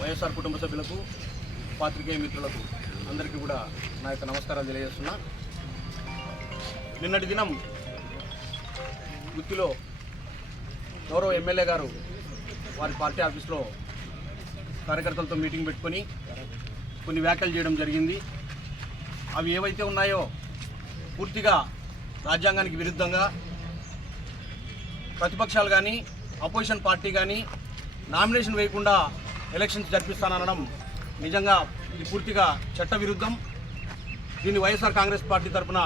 వైఎస్ఆర్ కుటుంబ సభ్యులకు పాత్రికేయ మిత్రులకు అందరికీ కూడా నా యొక్క నమస్కారాలు తెలియజేస్తున్నా. నిన్నటి దినం గుత్తిలో గౌరవ ఎమ్మెల్యే గారు వారి పార్టీ ఆఫీస్లో కార్యకర్తలతో మీటింగ్ పెట్టుకొని కొన్ని వ్యాఖ్యలు చేయడం జరిగింది. అవి ఏవైతే ఉన్నాయో పూర్తిగా రాజ్యాంగానికి విరుద్ధంగా ప్రతిపక్షాలు కానీ అపోజిషన్ పార్టీ కానీ నామినేషన్ వేయకుండా ఎలక్షన్స్ జరిపిస్తాననడం నిజంగా ఇది పూర్తిగా చట్ట విరుద్ధం. దీన్ని వైఎస్ఆర్ కాంగ్రెస్ పార్టీ తరఫున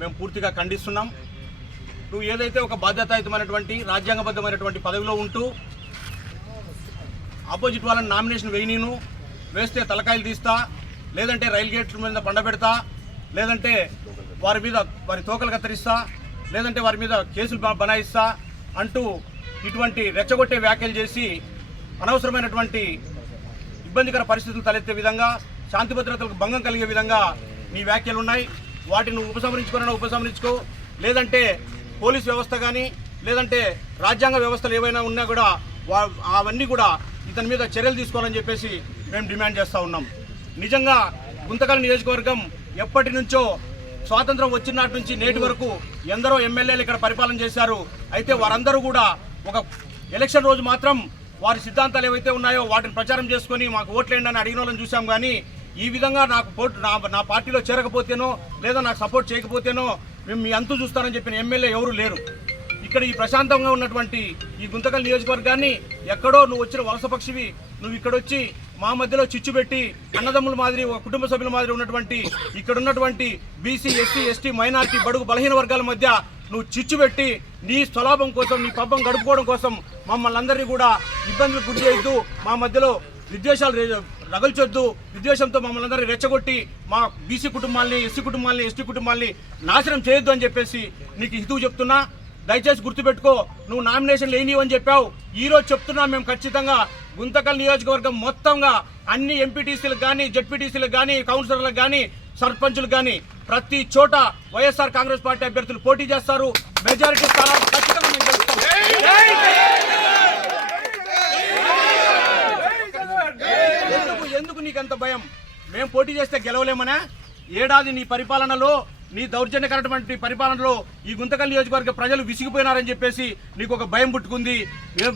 మేము పూర్తిగా ఖండిస్తున్నాం. నువ్వు ఏదైతే ఒక బాధ్యతాయుతమైనటువంటి రాజ్యాంగబద్ధమైనటువంటి పదవిలో ఉంటూ ఆపోజిట్ వాళ్ళని నామినేషన్ వేయనీను, వేస్తే తలకాయలు తీస్తా, లేదంటే రైలు గేట్ల మీద పండబెడతా, లేదంటే వారి తోకలు కత్తిరిస్తా, లేదంటే వారి మీద కేసులు బనాయిస్తా అంటూ ఇటువంటి రెచ్చగొట్టే వ్యాఖ్యలు చేసి అనవసరమైనటువంటి ఇబ్బందికర పరిస్థితులు తలెత్తే విధంగా, శాంతి భద్రతలకు భంగం కలిగే విధంగా నీ వ్యాఖ్యలు ఉన్నాయి. వాటిని ఉపసంహరించుకో, లేదంటే పోలీస్ వ్యవస్థ కానీ లేదంటే రాజ్యాంగ వ్యవస్థలు ఏవైనా ఉన్నా కూడా అవన్నీ కూడా ఇతని మీద చర్యలు తీసుకోవాలని చెప్పేసి మేము డిమాండ్ చేస్తూ ఉన్నాం. నిజంగా గుంతకల్ నియోజకవర్గం ఎప్పటి నుంచో స్వాతంత్రం వచ్చినాటి నుంచి నేటి వరకు ఎందరో ఎమ్మెల్యేలు ఇక్కడ పరిపాలన చేశారు. అయితే వారందరూ కూడా ఒక ఎలక్షన్ రోజు మాత్రం వారి సిద్ధాంతాలు ఏవైతే ఉన్నాయో వాటిని ప్రచారం చేసుకొని మాకు ఓట్లేండి అని అడిగిన వాళ్ళని చూసాం. కానీ ఈ విధంగా నా పార్టీలో చేరకపోతేనో లేదా నాకు సపోర్ట్ చేయకపోతేనో మేము మీ అంతు చూస్తారని చెప్పిన ఎమ్మెల్యే ఎవరు లేరు. ఇక్కడ ఈ ప్రశాంతంగా ఉన్నటువంటి ఈ గుంతకల్ నియోజకవర్గాన్ని ఎక్కడో నువ్వు వచ్చిన వలస పక్షివి, నువ్వు ఇక్కడ వచ్చి మా మధ్యలో చిచ్చు పెట్టి అన్నదమ్ముల మాదిరి ఒక కుటుంబ సభ్యుల మాదిరి ఉన్నటువంటి ఇక్కడ ఉన్నటువంటి బీసీ, ఎస్సీ, ఎస్టీ, మైనారిటీ, బడుగు బలహీన వర్గాల మధ్య నువ్వు చిచ్చు పెట్టి నీ స్వలాభం కోసం, నీ పబ్బం గడుపుకోవడం కోసం మమ్మల్ని అందరినీ కూడా ఇబ్బందులు గురి చేయొద్దు, మా మధ్యలో విద్వేషాలు రగల్చొద్దు, విద్వేషంతో మమ్మల్ని అందరినీ రెచ్చగొట్టి మా బీసీ కుటుంబాల్ని, ఎస్సీ కుటుంబాల్ని, ఎస్టీ కుటుంబాల్ని నాశనం చేయొద్దు అని చెప్పేసి నీకు హితవు చెప్తున్నా. దయచేసి గుర్తుపెట్టుకో, నువ్వు నామినేషన్ లేనివని చెప్పావు. ఈరోజు చెప్తున్నాం మేము ఖచ్చితంగా గుంతకల్ నియోజకవర్గం మొత్తంగా అన్ని ఎంపీటీసీలకు కానీ, జెడ్పీటీసీలకు కానీ, కౌన్సిలర్లకు కానీ, సర్పంచులకు కానీ ప్రతి చోట వైఎస్ఆర్ కాంగ్రెస్ పార్టీ అభ్యర్థులు పోటీ చేస్తారు. మెజారిటీ స్థానాలు ఖచ్చితంగా మేము గెలుస్తాం. ఎందుకు నీకంత భయం? మేము పోటీ చేస్తే గెలవలేమనా? ఏడాది నీ పరిపాలనలో, నీ దౌర్జన్యకరమైన పరిపాలనలో ఈ గుంతకల్ నియోజకవర్గ ప్రజలు విసిగిపోయినారని చెప్పేసి నీకు ఒక భయం పుట్టుకుంది.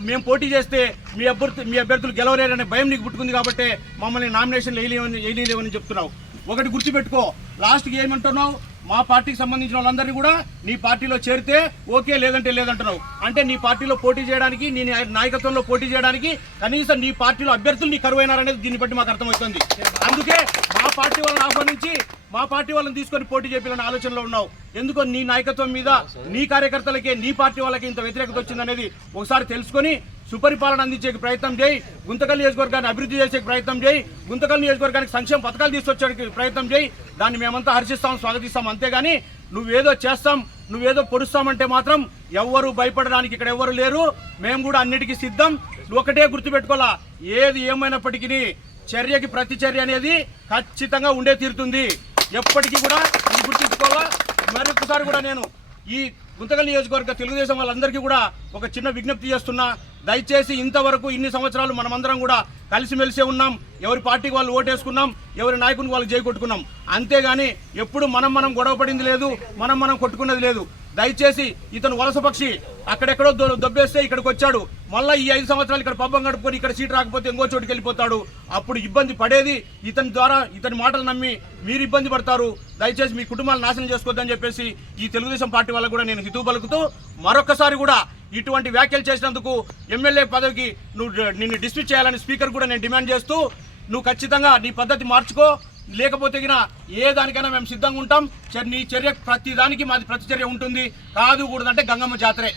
మేము పోటీ చేస్తే మీ అభ్యర్థులు గెలవలేరనే భయం నీకు పుట్టుకుంది కాబట్టి మమ్మల్ని నామినేషన్ వేయలేమని చెప్తున్నావు. ఒకటి గుర్తుపెట్టుకో, లాస్ట్కి ఏమంటున్నావు? మా పార్టీకి సంబంధించిన వాళ్ళందరినీ కూడా నీ పార్టీలో చేరితే ఓకే, లేదంటే లేదంటున్నావు. అంటే నీ పార్టీలో పోటీ చేయడానికి, నీ నాయకత్వంలో పోటీ చేయడానికి కనీసం నీ పార్టీలో అభ్యర్థులు నీ కరువైనారనేది దీన్ని బట్టి మాకు అర్థమవుతుంది. అందుకే మా పార్టీ వాళ్ళని ఆహ్వానించి మా పార్టీ వాళ్ళని తీసుకొని పోటీ చేయాలనే ఆలోచనలో ఉన్నావు. ఎందుకో నీ నాయకత్వం మీద, నీ కార్యకర్తలకే, నీ పార్టీ వాళ్ళకి ఇంత వ్యతిరేకత వచ్చిందనేది ఒకసారి తెలుసుకొని సుపరిపాలన అందించే ప్రయత్నం చేయి. గుంతకల్ నియోజకవర్గాన్ని అభివృద్ధి చేసే ప్రయత్నం చేయి. గుంతకల్ నియోజకవర్గానికి సంక్షేమ పథకాలు తీసుకొచ్చే ప్రయత్నం చేయి. దాన్ని మేమంతా హర్షిస్తాం, స్వాగతిస్తాం. అంతేగాని నువ్వేదో చేస్తాం, నువ్వేదో పొడుస్తామంటే మాత్రం ఎవ్వరూ భయపడడానికి ఇక్కడ ఎవ్వరు లేరు. మేము కూడా అన్నిటికీ సిద్ధం. ఒకటే గుర్తుపెట్టుకోవాలా, ఏది ఏమైనప్పటికీ చర్యకి ప్రతి చర్య అనేది ఖచ్చితంగా ఉండే తీరుతుంది. ఎప్పటికీ కూడా ఇది గుర్తుంచుకోవాలా. మరొకసారి కూడా నేను ఈ గుంతకల్ నియోజకవర్గ తెలుగుదేశం వాళ్ళందరికీ కూడా ఒక చిన్న విజ్ఞప్తి చేస్తున్నా. దయచేసి ఇంతవరకు ఇన్ని సంవత్సరాలు మనమందరం కూడా కలిసిమెలిసే ఉన్నాం. ఎవరి పార్టీకి వాళ్ళు ఓటేసుకున్నాం, ఎవరి నాయకునికి వాళ్ళు జై కొట్టుకున్నాం. అంతేగాని ఎప్పుడు మనం గొడవ పడింది లేదు, మనం కొట్టుకున్నది లేదు. దయచేసి ఇతను వలస పక్షి, అక్కడెక్కడో దొబ్బేస్తే ఇక్కడికి వచ్చాడు. మళ్ళీ ఈ 5 సంవత్సరాలు ఇక్కడ పబ్బం గడుపుకొని ఇక్కడ సీట్ రాకపోతే ఇంకో చోటుకి వెళ్ళిపోతాడు. అప్పుడు ఇబ్బంది పడేది ఇతని ద్వారా. ఇతని మాటలు నమ్మి మీరు ఇబ్బంది పడతారు. దయచేసి మీ కుటుంబాలు నాశనం చేసుకోవద్దని చెప్పేసి ఈ తెలుగుదేశం పార్టీ వాళ్ళకు కూడా నేను హితవు పలుకుతూ, మరొకసారి కూడా ఇటువంటి వ్యాఖ్యలు చేసినందుకు ఎమ్మెల్యే పదవికి నిన్ను డిస్మిస్ చేయాలని స్పీకర్ కూడా నేను డిమాండ్ చేస్తూ, నువ్వు ఖచ్చితంగా నీ పద్ధతి మార్చుకో, లేకపోతే ఏ దానికైనా మేము సిద్ధంగా ఉంటాం. నీ చర్య ప్రతి దానికి మాది ప్రతిచర్య ఉంటుంది. కాదు కూడదంటే గంగమ్మ జాతరే.